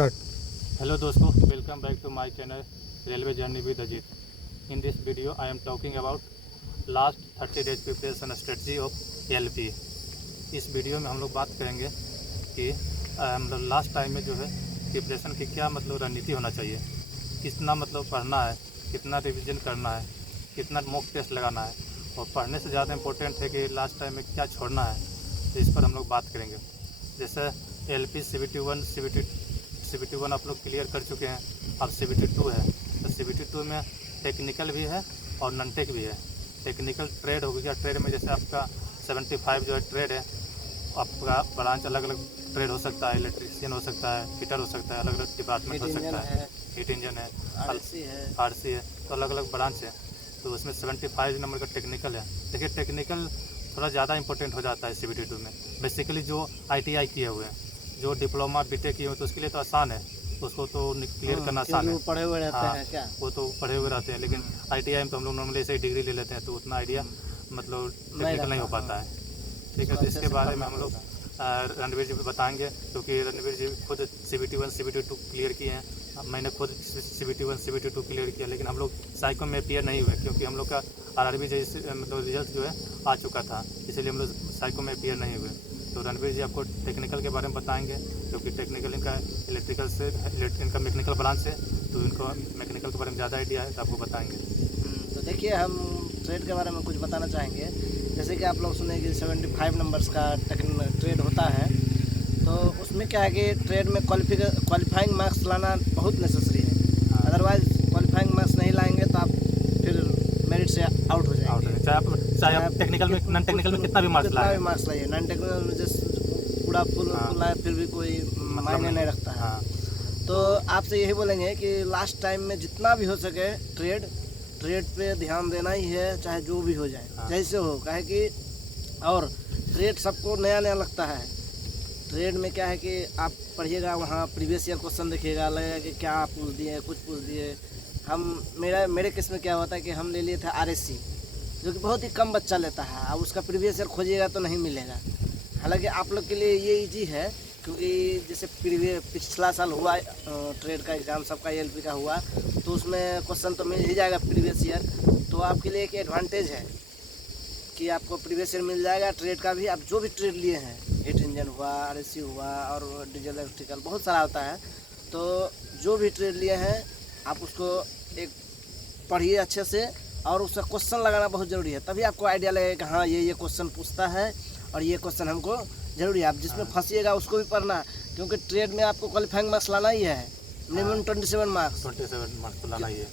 Start. Hello दोस्तों, welcome back to my channel Railway Journey with Ajit. In this video, I am talking about last 30 days preparation strategy of LP. इस video में हम लोग बात करेंगे कि मतलब लास्ट टाइम में जो है प्रिपरेशन की क्या मतलब रणनीति होना चाहिए, कितना मतलब पढ़ना है, कितना रिवीजन करना है, कितना मॉक टेस्ट लगाना है, और पढ़ने से ज़्यादा इम्पोर्टेंट है कि लास्ट टाइम में क्या छोड़ना है। तो इस पर हम लोग बात करेंगे। जैसे LP CBT 1 आप लोग क्लियर कर चुके हैं, अब CBT 2 है। तो CBT 2 में टेक्निकल भी है और नॉन टेक भी है। टेक्निकल ट्रेड हो गया, ट्रेड में जैसे आपका 75 जो है ट्रेड है, आपका ब्रांच अलग अलग ट्रेड हो सकता है, इलेक्ट्रीशियन हो सकता है, फिटर हो सकता है, अलग अलग डिपार्टमेंट हो सकता है, हीट इंजन है, RC है, तो अलग अलग ब्रांच है। तो उसमें 75 नंबर का टेक्निकल है। देखिए टेक्निकल थोड़ा ज़्यादा इंपॉर्टेंट हो जाता है CBT 2 में। बेसिकली जो ITI किए हुए हैं, जो डिप्लोमा BTEC किए हुए, तो उसके लिए तो आसान है, उसको तो क्लियर करना आसान है। पढ़े हुए रहते हैं क्या? वो तो पढ़े हुए रहते हैं, लेकिन ITI में तो हम लोग नॉर्मली ऐसे ही डिग्री ले लेते हैं, तो उतना आइडिया मतलब टेक्निकल नहीं हो पाता है। ठीक है, तो इसके बारे में हम लोग रणवीर जी बताएंगे, क्योंकि रणवीर जी खुद CBT 1 CBT 2 क्लियर किए हैं। मैंने खुद CBT 1 CBT 2 क्लियर किया, लेकिन हम लोग साइको में अपियर नहीं हुए, क्योंकि हम लोग का RRB जैसे मतलब रिजल्ट जो है आ चुका था, इसलिए हम लोग साइको में अपियर नहीं हुए। तो रणवीर जी आपको टेक्निकल के बारे में बताएंगे, क्योंकि टेक्निकल इनका इलेक्ट्रिकल से इनका मैकेनिकल ब्रांच है, तो इनको मैकेनिकल के बारे में ज़्यादा आइडिया है, तो आपको बताएंगे। तो देखिए, हम ट्रेड के बारे में कुछ बताना चाहेंगे। जैसे कि आप लोग सुने कि 75 नंबर्स का ट्रेड होता है, तो उसमें क्या है कि ट्रेड में क्वालिफाइंग मार्क्स लाना बहुत नेसेसरी है। अदरवाइज क्वालिफाइंग मार्क्स नहीं लाएंगे तो आप फिर मेरिट से आउट हो जाएंगे। चाहे आप टेक्निकल में नॉन टेक्निकल में कितना भी मार्क्स लाए, नॉन टेक्निकल में जैसे पूरा फुल लाए फिर भी कोई मायने नहीं रखता है। तो आपसे यही बोलेंगे कि लास्ट टाइम में जितना भी हो सके ट्रेड पे ध्यान देना ही है, चाहे जो भी हो जाए, जैसे हो। काहे कि और ट्रेड सबको नया नया लगता है। ट्रेड में क्या है कि आप पढ़िएगा, वहाँ प्रीवियस ईयर क्वेश्चन देखिएगा, लगेगा कि क्या पूछ दिए, कुछ पूछ दिए। मेरे केस में क्या होता है कि हम ले लिए थे RSC, जो कि बहुत ही कम बच्चा लेता है। अब उसका प्रीवियस ईयर खोजिएगा तो नहीं मिलेगा। हालांकि आप लोग के लिए ये ईजी है, क्योंकि जैसे पिछला साल हुआ ट्रेड का एग्ज़ाम, सबका LP का हुआ, तो उसमें क्वेश्चन तो मिल ही जाएगा प्रीवियस ईयर। तो आपके लिए एक एडवांटेज है कि आपको प्रीवियस ईयर मिल जाएगा ट्रेड का भी। आप जो भी ट्रेड लिए हैं, हीट इंजन हुआ, RSC हुआ, और डीजल इलेक्ट्रिकल बहुत सारा होता है, तो जो भी ट्रेड लिए हैं आप उसको एक पढ़िए अच्छे से, और उसका क्वेश्चन लगाना बहुत ज़रूरी है। तभी आपको आइडिया लगेगा कि हाँ ये क्वेश्चन पूछता है और ये क्वेश्चन हमको ज़रूरी है। आप जिसमें फंसिएगा उसको भी पढ़ना, क्योंकि ट्रेड में आपको क्वालिफाइंग मार्क्स लाना ही है, मिनिमम 27 मार्क्स तो लाना ही है।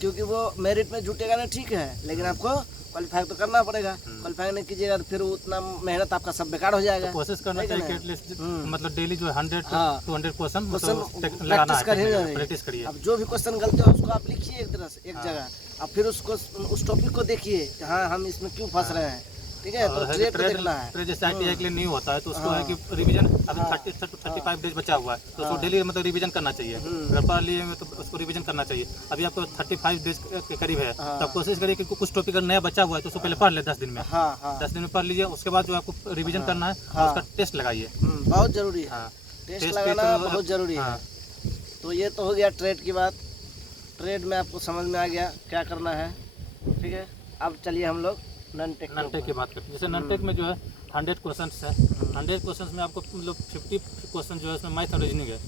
क्योंकि वो मेरिट में जुटेगा ना, ठीक है, लेकिन आपको क्वालिफाई तो करना पड़ेगा। क्वालिफाई नहीं कीजिएगा तो फिर उतना मेहनत आपका सब बेकार हो जाएगा। तो कोशिश करना चाहिए कि एटलीस्ट मतलब डेली जो है 100 to 200 क्वेश्चन लगाना है, प्रैक्टिस करिए। अब जो भी क्वेश्चन गलती हो उसको आप लिखिए एक तरह से, एक जगह, अब फिर उसको उस टॉपिक को देखिए कि हाँ हम इसमें क्यों फंस रहे हैं। ठीक है, तो ट्रेड देखना है। ट्रेड जैसे ITI के लिए नहीं होता है, तो उसको है कि रिवीजन अभी 35 डेज बचा हुआ है, तो उसको डेली मतलब रिवीजन करना चाहिए। अगर पढ़ लिए में तो उसको रिवीजन करना चाहिए। अभी आपको 35 डेज के करीब है, तो कोशिश करिए कि कुछ टॉपिक अगर नया बचा हुआ है तो उसको पहले पढ़ ले 10 दिन में। 10 दिन में पढ़ लीजिए, उसके बाद जो आपको रिवीजन करना है उसका टेस्ट लगाइए। बहुत जरूरी है, टेस्ट लगाना बहुत जरूरी है। तो ये तो हो गया ट्रेड की बात। ट्रेड में आपको समझ में आ गया क्या करना है, ठीक है। अब चलिए हम लोग नॉन टेक की बात करते हैं। जैसे नॉन टेक में जो है 100 क्वेश्चन है। 100 क्वेश्चन में आपको मतलब 50 क्वेश्चन जो है उसमें मैथ और रीजनिंग है,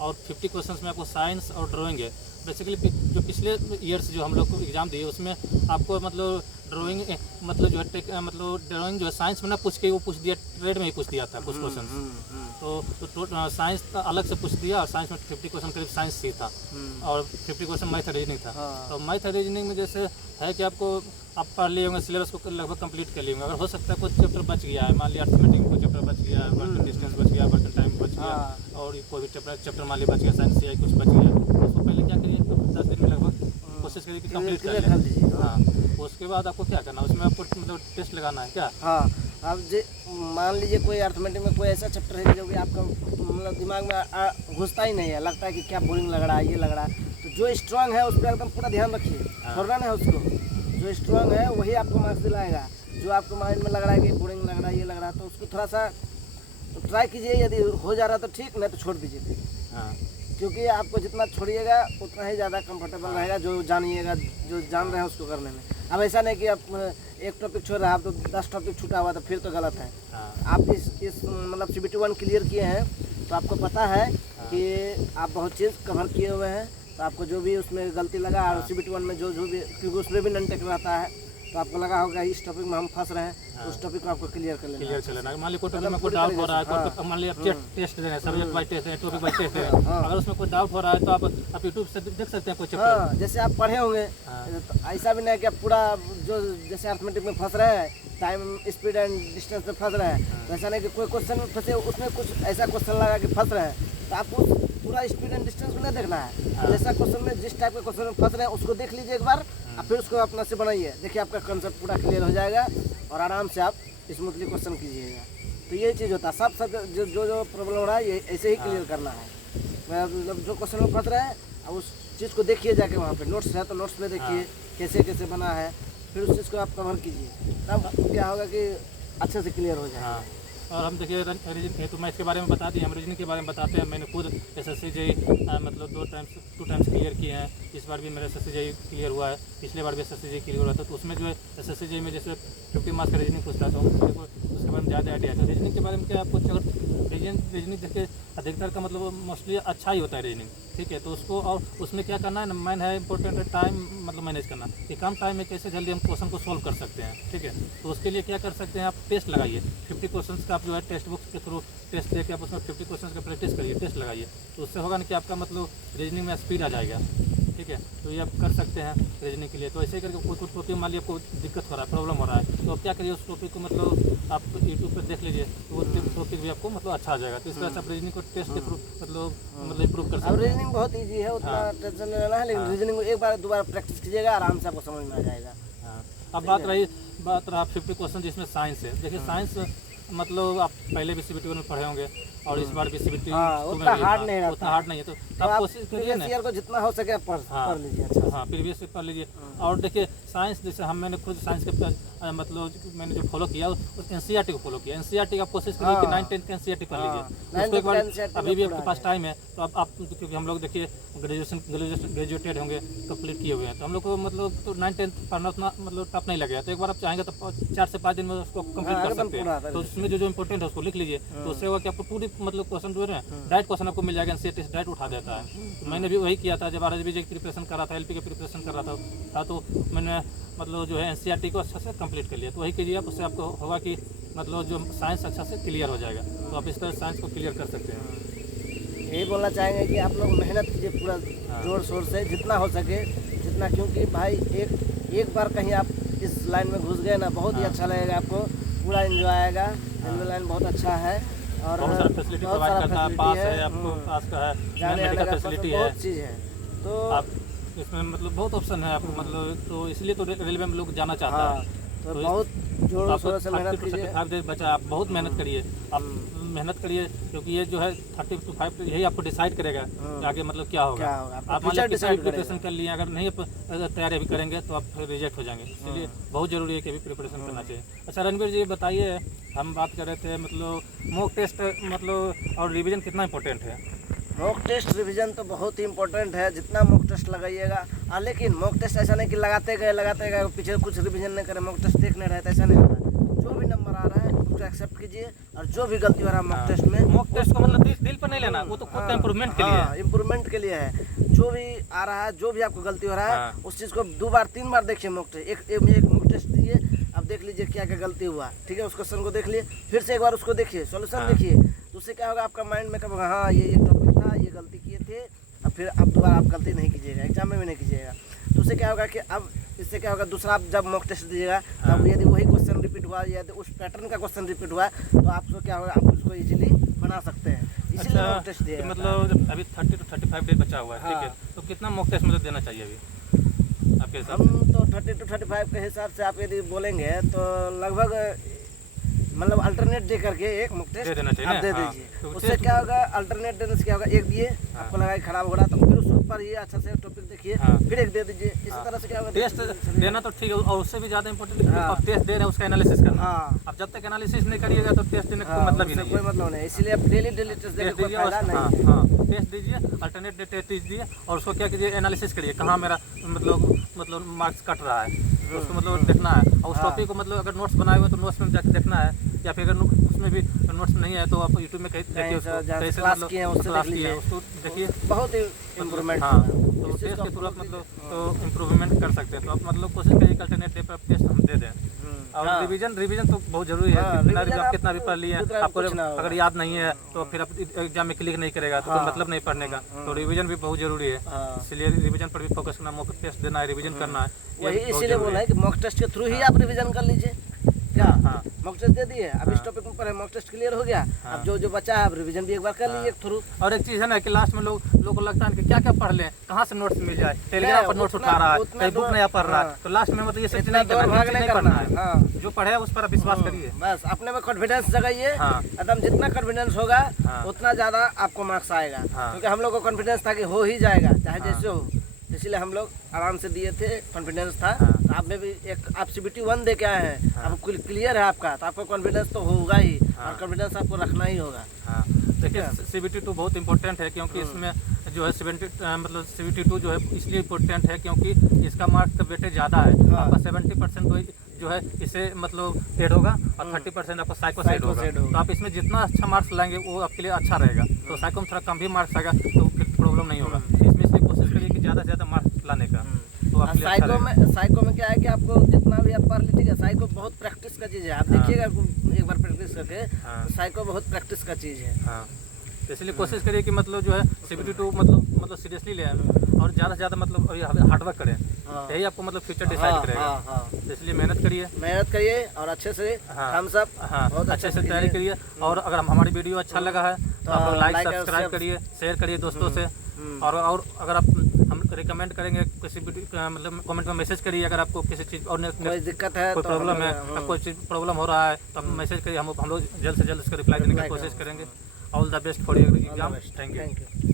और 50 क्वेश्चन में आपको साइंस और ड्राइंग है। बेसिकली जो पिछले ईयर्स जो हम लोग को एग्जाम दिए उसमें आपको मतलब ड्राइंग मतलब जो है मतलब ड्राइंग जो है साइंस में ना पूछ के वो पूछ दिया, ट्रेड में ही पूछ दिया था कुछ क्वेश्चन। तो साइंस अलग से पूछ दिया, और साइंस में 50 क्वेश्चन करीब साइंस ही था, और 50 क्वेश्चन मैथ और रीजनिंग था। तो मैथ और रीजनिंग में जैसे है कि आपको आप पढ़ लिए होंगे, सिलेबस को लगभग कंप्लीट कर लिए होंगे। अगर हो सकता है कुछ चैप्टर बच गया है, मान लिया अर्थमेटिक में कोई चैप्टर बच गया है, वर्क डिस्टेंस बच गया, वर्क टाइम बच गया, और कोई भी चैप्टर मान लिया बच गया, साइंस CI कुछ बच गया, तो उसको पहले क्या करिए, 10 दिन में लगभग कोशिश करिए कि कंप्लीट कर लें। हाँ, उसके बाद आपको क्या करना है, उसमें आपको मतलब टेस्ट लगाना है क्या। हाँ, अब मान लीजिए कोई अर्थमेटिक में कोई ऐसा चैप्टर है जो कि आपका मतलब दिमाग में घुसता ही नहीं है, लगता है कि क्या बोरिंग लग रहा है, ये लग रहा है, तो जो स्ट्रांग है उस पर एकदम पूरा ध्यान रखिए, छोड़ना नहीं उसको। जो स्ट्रांग है वही आपको मार्क्स दिलाएगा। जो आपको माइंड में लग रहा है कि बोरिंग लग रहा है, ये लग रहा है, तो उसको थोड़ा सा ट्राई कीजिए। यदि हो जा रहा है तो ठीक, नहीं तो छोड़ दीजिए। क्योंकि आपको जितना छोड़िएगा उतना ही ज़्यादा कंफर्टेबल रहेगा, जो जानिएगा, जो जान रहे हैं उसको करने में। अब ऐसा नहीं कि आप एक टॉपिक छोड़ रहे हैं, आप तो 10 टॉपिक छूटा हुआ तो फिर तो गलत है। आप इस मतलब CBT1 क्लियर किए हैं तो आपको पता है कि आप बहुत चीज़ कवर किए हुए हैं, तो आपको जो भी उसमें गलती लगा और CBT1 में जो भी, क्योंकि उसमें भी नन टेक रहता है, तो आपको लगा होगा इस टॉपिक में हम फंस रहे हैं, तो उस टॉपिक को आपको क्लियर कर लेना, क्लियर कर लेना। मान लीजिए कोई टॉपिक में कोई डाउट हो रहा है, कोई मान लीजिए टेस्ट दे रहे हैं, सब्जेक्ट वाइज टेस्ट है, टॉपिक वाइज टेस्ट है, अगर उसमें कोई डाउट हो रहा है तो आप यूट्यूब से देख सकते हैं कोई चैप्टर। जैसे आप पढ़े होंगे, तो ऐसा भी नहीं कि आप पूरा जो जैसे अर्थमेटिक में फंस रहे हैं, टाइम स्पीड एंड डिस्टेंस में फंस रहे हैं, तो ऐसा नहीं कि कोई क्वेश्चन में फंसे, उसमें कुछ ऐसा क्वेश्चन लगा कि फंस रहे हैं, तो आपको पूरा स्पीड एंड डिस्टेंस में नहीं देखना है। जैसा क्वेश्चन में जिस टाइप के क्वेश्चन में फंस रहे हैं उसको देख लीजिए एक बार, और फिर उसको अपना से बनाइए, देखिए आपका कंसेप्ट पूरा क्लियर हो जाएगा और आराम से आप स्मूथली क्वेश्चन कीजिएगा। तो ये चीज़ होता है, सब जो प्रॉब्लम हो रहा है ये ऐसे ही क्लियर करना है। मतलब जो क्वेश्चन में फंस रहा है, अब उस चीज़ को देखिए जाके, वहाँ पे नोट्स है तो नोट्स में देखिए कैसे कैसे बना है, फिर उस चीज़ को आप कवर कीजिए, तब क्या होगा कि अच्छे से क्लियर हो जाएगा। और हम देखिए रीजनिंग तो मैं इसके बारे में बता दी, हम रीजनिंग के बारे में बताते हैं। मैंने खुद SSC JEE मतलब 2 टाइम्स क्लियर किए हैं, इस बार भी मेरा SSC JEE क्लियर हुआ है, पिछले बार भी SSC JEE क्लियर हुआ था। तो उसमें जो है SSC JEE में जैसे 50 मार्क्स का रीजनिंग पूछता था, उसके बारे में ज़्यादा आइडिया था। रीजनिंग के बारे में क्या आपको रीजनिंग देखिए अधिकतर का मतलब मोस्टली अच्छा ही होता है रीजनिंग, ठीक है। तो उसको और उसमें क्या करना है ना, मेन है इंपॉर्टेंट है टाइम मतलब मैनेज करना, कि कम टाइम में कैसे जल्दी हम क्वेश्चन को सोल्व कर सकते हैं, ठीक है। तो उसके लिए क्या कर सकते हैं, आप टेस्ट लगाइए 50 क्वेश्चन का, आप जो है टेक्स्ट बुक के थ्रू टेस्ट देके आप उसमें 50 क्वेश्चन का प्रैक्टिस करिए, टेस्ट लगाइए, तो उससे होगा ना कि आपका मतलब रीजनिंग में स्पीड आ जाएगा, ठीक है। तो ये आप कर सकते हैं रीजनिंग के लिए। तो ऐसे ही करके कोई टॉपिक मान लीजिए आपको दिक्कत हो रहा है, प्रॉब्लम हो रहा है, तो आप क्या करिए उस टॉपिक को मतलब आप यूट्यूब पर देख लीजिए, तो वो टॉपिक भी आपको मतलब अच्छा आ जाएगा। तो इस तरह से आप रीजनिंग को टेस्ट के थ्रू मतलब इम्प्रूव कर सकते हैं। अब रीजनिंग बहुत ईजी है, उतना टेंशन नहीं लेना है, लेकिन रीजनिंग को एक बार दोबारा प्रैक्टिस कीजिएगा, आराम से आपको समझ में आ जाएगा। अब बात रहा 50 क्वेश्चन जिसमें साइंस है। देखिए साइंस मतलब आप पहले भी CBT1 में पढ़े होंगे और इस बार भी CBT उतना हार्ड नहीं है, उतना हार्ड नहीं है, तो आप कोशिश करिए ना, को जितना हो सके पढ़ लीजिए अच्छा। हाँ प्रीवियस से पढ़ लीजिए। और देखिए साइंस जैसे मैंने खुद साइंस के मतलब मैंने जो फॉलो किया उस NCERT को फॉलो किया। NCERT आप कोशिश करिए कि 9-10 का NCERT पढ़ लीजिए, उसको एक बार अभी भी आपके पास टाइम है तो आप क्योंकि हम लोग देखिए ग्रेजुएटेड होंगे, कंप्लीट किए हुए हैं, तो हम लोग को मतलब तो 9-10 पढ़ना उतना मतलब टफ नहीं लगेगा। तो एक बार आप चाहेंगे तो 4 से 5 दिन में उसको कंप्लीट कर सकते हैं। तो उसमें जो इंपॉर्टेंट है उसको लिख लीजिए, तो उससे होगा कि आपको पूरी मतलब क्वेश्चन जो है डायरेक्ट क्वेश्चन आपको मिल जाएगा, NCERT डायरेक्ट उठा देता है। तो मैंने भी वही किया था जब RSB की प्रिपरेशन कर रहा था, LP की प्रिपरेशन कर रहा था, तो मैंने मतलब जो है NCERT को अच्छा से कंप्लीट कर लिया। तो वही कीजिए आप, उससे आपको होगा कि मतलब जो साइंस अच्छा से क्लियर हो जाएगा। तो आप इस तरह साइंस को क्लियर कर सकते हैं। यही बोलना चाहेंगे कि आप लोग मेहनत कीजिए पूरा जोर शोर से, जितना हो सके जितना, क्योंकि भाई एक बार कहीं आप इस लाइन में घुस गए ना, बहुत ही अच्छा लगेगा आपको, पूरा एंजॉय आएगा। रेलवे लाइन बहुत अच्छा है और बहुत सारा फैसिलिटी प्रोवाइड करता है, पास है आपको, पास का है, मेडिकल फैसिलिटी है, बहुत चीज़ है। तो आप इसमें मतलब बहुत ऑप्शन है आपको मतलब, तो इसलिए तो रेलवे में लोग जाना चाहता है। तो बहुत जोर शोर से मेहनत कीजिए। 35 बचा, आप बहुत मेहनत करिए, आप मेहनत करिए, क्योंकि ये जो है 30 to 5 यही आपको डिसाइड करेगा कि आगे मतलब क्या होगा। आप मान लीजिए किसी प्रिपरेशन कर लिए, अगर नहीं तैयारी भी करेंगे तो आप फिर रिजेक्ट हो जाएंगे, इसलिए बहुत ज़रूरी है कि अभी प्रिपरेशन करना चाहिए। अच्छा रणवीर जी बताइए, हम बात कर रहे थे मतलब मॉक टेस्ट मतलब और रिविजन कितना इंपॉर्टेंट है? मॉक टेस्ट रिवीजन तो बहुत ही इंपॉर्टेंट है, जितना मॉक टेस्ट लगाइएगा। लेकिन मॉक टेस्ट ऐसा नहीं कि लगाते गए पीछे कुछ रिवीजन नहीं करें, मॉक टेस्ट देखने रहे, ऐसा नहीं होता। जो भी नंबर आ रहा है उसको एक्सेप्ट कीजिए, और जो भी गलती हो रहा है मॉक टेस्ट में, मॉक टेस्ट को मतलब दिल पर नहीं लेना, वो तो खुद का इंप्रूवमेंट के लिए है। इंप्रूवमेंट के लिए है। जो भी आ रहा है, जो भी आपको गलती हो रहा है, उस चीज़ को 2 बार 3 बार देखिए मॉक टेस्ट। एक मॉक टेस्ट दीजिए, अब देख लीजिए क्या क्या गलती हुआ, ठीक है। उस क्वेश्चन को देख लिए, फिर से एक बार उसको देखिए, सॉल्यूशन देखिए, तो उससे क्या होगा आपका माइंड में कब होगा, हाँ ये टॉपिक था, ये गलती किए थे, अब फिर अब दोबारा आप गलती नहीं कीजिएगा, एग्जाम में भी नहीं कीजिएगा। तो उससे क्या होगा कि अब इससे क्या होगा, दूसरा आप जब मॉक टेस्ट दीजिएगा तब यदि वही क्वेश्चन रिपीट हुआ, यदि उस पैटर्न का क्वेश्चन रिपीट हुआ, तो आपको क्या होगा, आप उसको इजीली बना सकते हैं, इसीलिए मॉक टेस्ट दिया। मतलब अभी 30 to 35 डेज बचा हुआ है, ठीक है, तो कितना मॉक टेस्ट मतलब देना चाहिए अभी आपके हिसाब से? हम तो 30 to 35 के हिसाब से आप यदि बोलेंगे तो लगभग मतलब अल्टरनेट दे करके एक मॉक दे टेस्ट देना चाहिए आप ना, दे हाँ। दीजिए। तो उससे टेस्ट- क्या होगा, अल्टरनेट देने से क्या होगा, एक दिए आपको लगा कि खराब हो रहा तो फिर उस पर ये अच्छा से टॉपिक देखिए, हाँ। फिर एक दे दीजिए। इसी तरह से क्या होगा, टेस्ट देना तो ठीक है, और उससे भी ज़्यादा इम्पोर्टेंट हाँ। आप टेस्ट दे रहे हैं उसका एनालिसिस करना। हाँ अब जब तक एनालिसिस नहीं करिएगा तो टेस्ट देने का कोई हाँ, मतलब ही उससे नहीं कोई है। मतलब नहीं, इसलिए आप डेली टेस्ट देने टेस्ट का कोई दीजिए फायदा और नहीं हाँ है। हाँ टेस्ट दीजिए, अल्टरनेट टेस्ट दीजिए, और उसको क्या कीजिए, एनालिसिस करिए कहाँ मेरा मतलब मार्क्स कट रहा है, तो उसको मतलब देखना है। और उस हाँ। टॉपिक को मतलब अगर नोट्स बनाए हुए तो नोट्स में जाकर देखना है, या फिर अगर उसमें भी नोट्स नहीं है तो आप यूट्यूब में कहीं देखिए उसको, जहाँ से कैसे क्लास मतलब किए हैं उससे क्लास देख किए हैं, लीजिए, उसको देखिए। बहुत ही इम्प्रूवमेंट हाँ, तो टेस्ट के थ्रू आप मतलब तो इम्प्रूवमेंट कर सकते हैं। तो आप मतलब कोशिश करिए कि अल्टरनेट डे पर आप टेस्ट हम दे दें। और रिवीजन तो बहुत जरूरी है, हाँ, कितना रिवीजन आप कितना भी पढ़ लिए, दूसरा आपको कुछ ना होगा। अगर याद नहीं है तो फिर आप एग्जाम में क्लिक नहीं करेगा तो कोई मतलब नहीं पढ़ने का। तो रिवीजन भी बहुत जरूरी है, हाँ। इसलिए रिवीजन पर भी फोकस करना, मॉक टेस्ट देना है, रिवीजन करना है, ये वही बहुत इसीलिए जरूरी बोला है। है कि मॉक टेस्ट के थ्रू ही आप रिवीजन कर लीजिए। क्या हाँ मॉक टेस्ट दे दिए, अब इस टॉपिक में पढ़े, मॉक टेस्ट क्लियर हो गया, अब जो बचा है आप रिवीजन भी एक बार कर लीजिए थ्रू। और एक चीज़ है ना कि लास्ट में लोग को लगता है कि क्या क्या पढ़ लें, कहाँ से नोट्स मिल जाए, टेलीग्राम पर नोट्स उठा रहा है, कहीं बुक नया पढ़ रहा है, तो लास्ट में मतलब ये सब चीज़ नहीं करना, भाग नहीं नहीं पढ़ना करना है। है। हाँ, जो पढ़े उस पर आप विश्वास करिए। बस अपने में कॉन्फिडेंस जगाइए, हाँ। एकदम जितना कॉन्फिडेंस होगा हाँ। उतना ज़्यादा आपको मार्क्स आएगा, हाँ। क्योंकि हम लोग को कॉन्फिडेंस था कि हो ही जाएगा चाहे हाँ। जैसे हो, इसलिए हम लोग आराम से दिए थे, कॉन्फिडेंस था। हाँ। तो आप में भी एक आप CBT 1 दे के आए हैं, हाँ। अब क्लियर है आपका, तो आपको कॉन्फिडेंस तो होगा ही, हाँ। और कॉन्फिडेंस आपको रखना ही होगा। हाँ, देखिए CBT2 बहुत इंपॉर्टेंट है, क्योंकि इसमें जो है 72 जो है इसलिए इम्पोर्टेंट है क्योंकि इसका मार्क्स का वेटेज ज़्यादा है। हाँ। आपका 70% जो है इससे मतलब एड होगा, और 30% आपका साइको से एड होगा। साइको से तो आप इसमें जितना अच्छा मार्क्स लाएंगे वो आपके लिए अच्छा रहेगा। तो साइको में थोड़ा कम भी मार्क्स आएगा तो फिर प्रॉब्लम नहीं होगा। इसमें इसलिए कोशिश करिए कि ज़्यादा से ज़्यादा मार्क्स लाने का, तो आपके लिए अच्छा रहेगा। साइको में क्या है कि आपको जितना भी आप पढ़ लीजिएगा, साइको बहुत प्रैक्टिस का चीज़ है। आप देखिएगा एक बार प्रैक्टिस करके, हाँ। तो साइको बहुत प्रैक्टिस का चीज़ है। हाँ, तो इसलिए कोशिश करिए कि मतलब जो है CBT2 मतलब सीरियसली लें, और ज़्यादा से ज़्यादा मतलब हार्डवर्क करें, हाँ। यही आपको मतलब फ्यूचर डिसाइड करेगा। हाँ, हाँ। तो इसलिए मेहनत करिए। मेहनत करिए और अच्छे से हाँ। हम सब हाँ, बहुत अच्छे से कीजिए। तैयारी करिए। और अगर हमारी वीडियो अच्छा लगा है तो आप लाइक लाइक और सब्सक्राइब शेयर- करिए, शेयर करिए दोस्तों से। और अगर आप हम रिकमेंड करेंगे किसी वीडियो मतलब कमेंट में मैसेज करिए, अगर आपको किसी चीज़ और कोई दिक्कत है कोई तो प्रॉब्लम है, हम- या कोई चीज़ प्रॉब्लम हो रहा है तो आप मैसेज करिए, हम लोग जल्द से जल्द उसका रिप्लाई देने की रिप्लाई कोशिश करेंगे। करेंगे। All the best for your All the exam. best. Thank you. Thank you.